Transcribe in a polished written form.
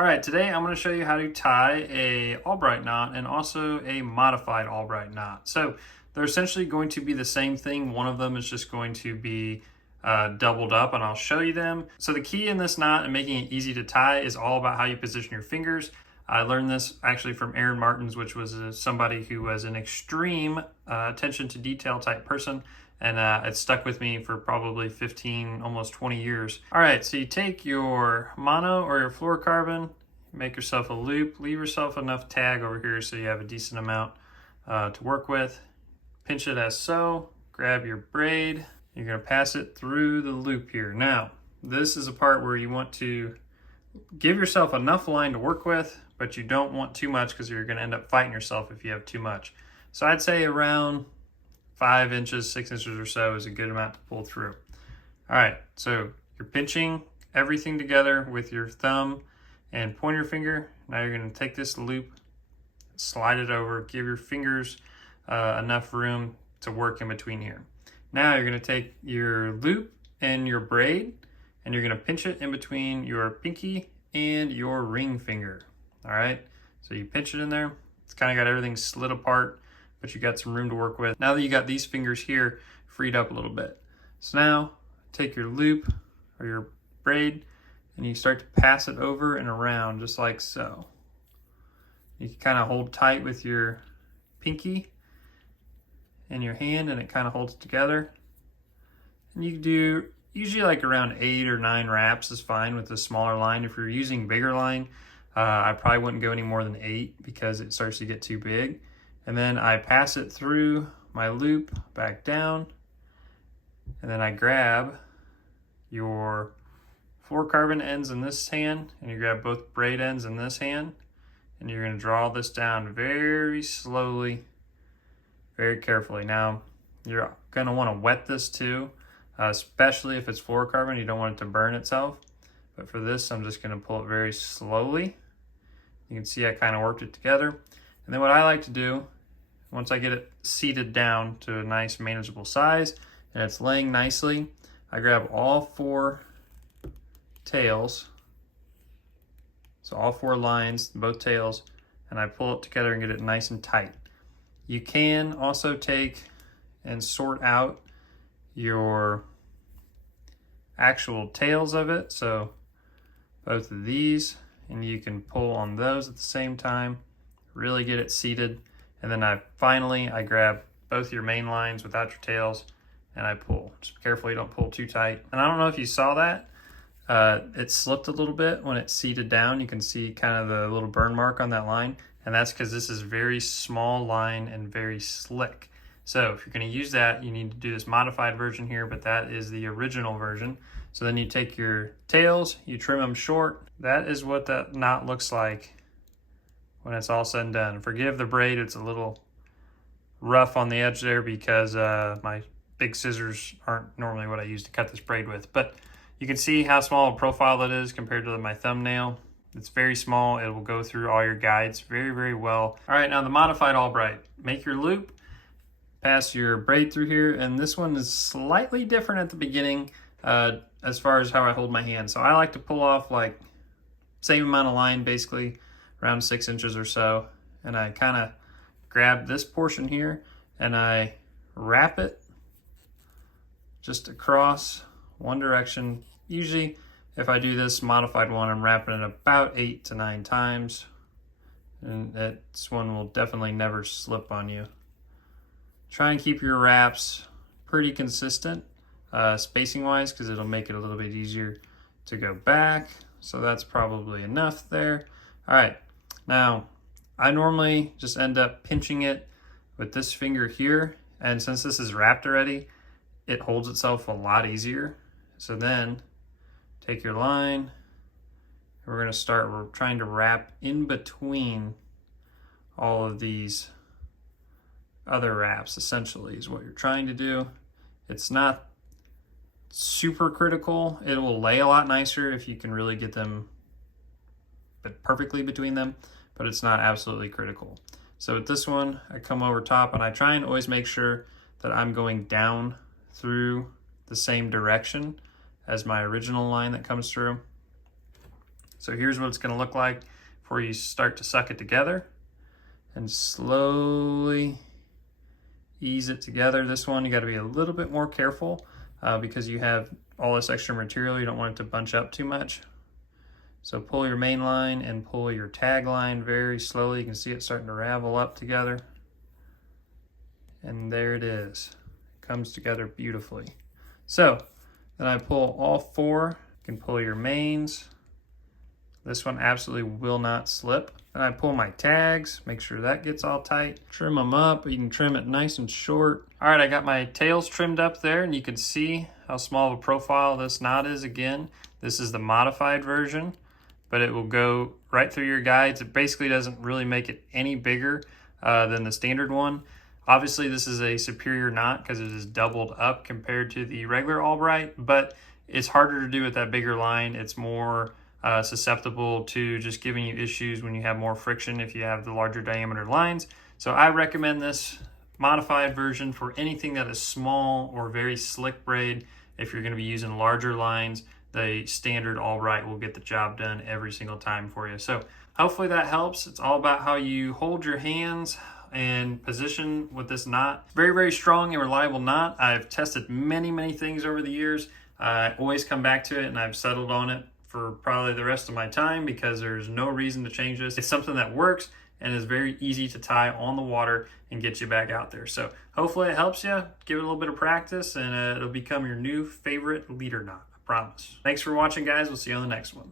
All right, today I'm going to show you how to tie a Albright knot and also a modified Albright knot. So they're essentially going to be the same thing. One of them is just going to be doubled up, and I'll show you them. So the key in this knot and making it easy to tie is all about how you position your fingers. I learned this actually from Aaron Martins, which was somebody who was an extreme attention to detail type person. And it stuck with me for probably 15, almost 20 years. All right, so you take your mono or your fluorocarbon, make yourself a loop, leave yourself enough tag over here so you have a decent amount to work with. Pinch it as so, grab your braid. You're gonna pass it through the loop here. Now, this is a part where you want to give yourself enough line to work with, but you don't want too much because you're gonna end up fighting yourself if you have too much. So I'd say around 5 inches, 6 inches or so is a good amount to pull through. All right, so you're pinching everything together with your thumb and pointer finger. Now you're gonna take this loop, slide it over, give your fingers enough room to work in between here. Now you're gonna take your loop and your braid, and you're gonna pinch it in between your pinky and your ring finger. All right, so you pinch it in there. It's kind of got everything slid apart, but you got some room to work with. Now that you got these fingers here freed up a little bit. So now take your loop or your braid and you start to pass it over and around just like so. You can kind of hold tight with your pinky and your hand, and it kind of holds it together. And you do usually like around 8 or 9 wraps is fine with a smaller line. If you're using bigger line, I probably wouldn't go any more than 8 because it starts to get too big. And then I pass it through my loop back down, and then I grab your fluorocarbon ends in this hand, and you grab both braid ends in this hand, and you're going to draw this down very slowly, very carefully. Now you're going to want to wet this too, especially if it's fluorocarbon. You don't want it to burn itself, but for this I'm just going to pull it very slowly. You can see I kind of worked it together. And then what I like to do, once I get it seated down to a nice manageable size and it's laying nicely, I grab all 4 tails, so all 4 lines, both tails, and I pull it together and get it nice and tight. You can also take and sort out your actual tails of it, so both of these, and you can pull on those at the same time, really get it seated. And then I grab both your main lines without your tails and I pull. Just be careful you don't pull too tight. And I don't know if you saw that, it slipped a little bit when it's seated down. You can see kind of the little burn mark on that line, and that's because this is very small line and very slick. So if you're going to use that, you need to do this modified version here, but that is the original version. So then you take your tails, you trim them short. That is what that knot looks like when it's all said and done. Forgive the braid, it's a little rough on the edge there because my big scissors aren't normally what I use to cut this braid with. But you can see how small a profile that is compared to my thumbnail. It's very small. It will go through all your guides very, very well. All right, now the modified Albright. Make your loop, pass your braid through here, and this one is slightly different at the beginning as far as how I hold my hand. So I like to pull off like same amount of line, basically around 6 inches or so, and I kind of grab this portion here and I wrap it just across one direction. Usually if I do this modified one, I'm wrapping it about 8 to 9 times, and this one will definitely never slip on you. Try and keep your wraps pretty consistent spacing wise, because it'll make it a little bit easier to go back. So that's probably enough there. All right, now I normally just end up pinching it with this finger here, and since this is wrapped already, it holds itself a lot easier. So then take your line, we're trying to wrap in between all of these other wraps, essentially, is what you're trying to do. It's not super critical. It will lay a lot nicer if you can really get them perfectly between them, but it's not absolutely critical. So with this one, I come over top and I try and always make sure that I'm going down through the same direction as my original line that comes through. So here's what it's going to look like before you start to suck it together. And slowly ease it together. This one, you got to be a little bit more careful because you have all this extra material. You don't want it to bunch up too much. So pull your main line and pull your tag line very slowly. You can see it starting to ravel up together. And there it is. It comes together beautifully. So then I pull all four. You can pull your mains. This one absolutely will not slip. Then I pull my tags, make sure that gets all tight. Trim them up. You can trim it nice and short. All right, I got my tails trimmed up there, and you can see how small of a profile this knot is. Again, this is the modified version, but it will go right through your guides. It basically doesn't really make it any bigger than the standard one. Obviously, this is a superior knot because it is doubled up compared to the regular Albright, but it's harder to do with that bigger line. It's more susceptible to just giving you issues when you have more friction if you have the larger diameter lines. So I recommend this modified version for anything that is small or very slick braid. If you're going to be using larger lines, the standard Albright will get the job done every single time for you. So hopefully that helps. It's all about how you hold your hands and position with this knot. Very, very strong and reliable knot. I've tested many things over the years. I always come back to it, and I've settled on it for probably the rest of my time because there's no reason to change this. It's something that works and is very easy to tie on the water and get you back out there. So hopefully it helps you. Give it a little bit of practice and it'll become your new favorite leader knot, I promise. Thanks for watching, guys. We'll see you on the next one.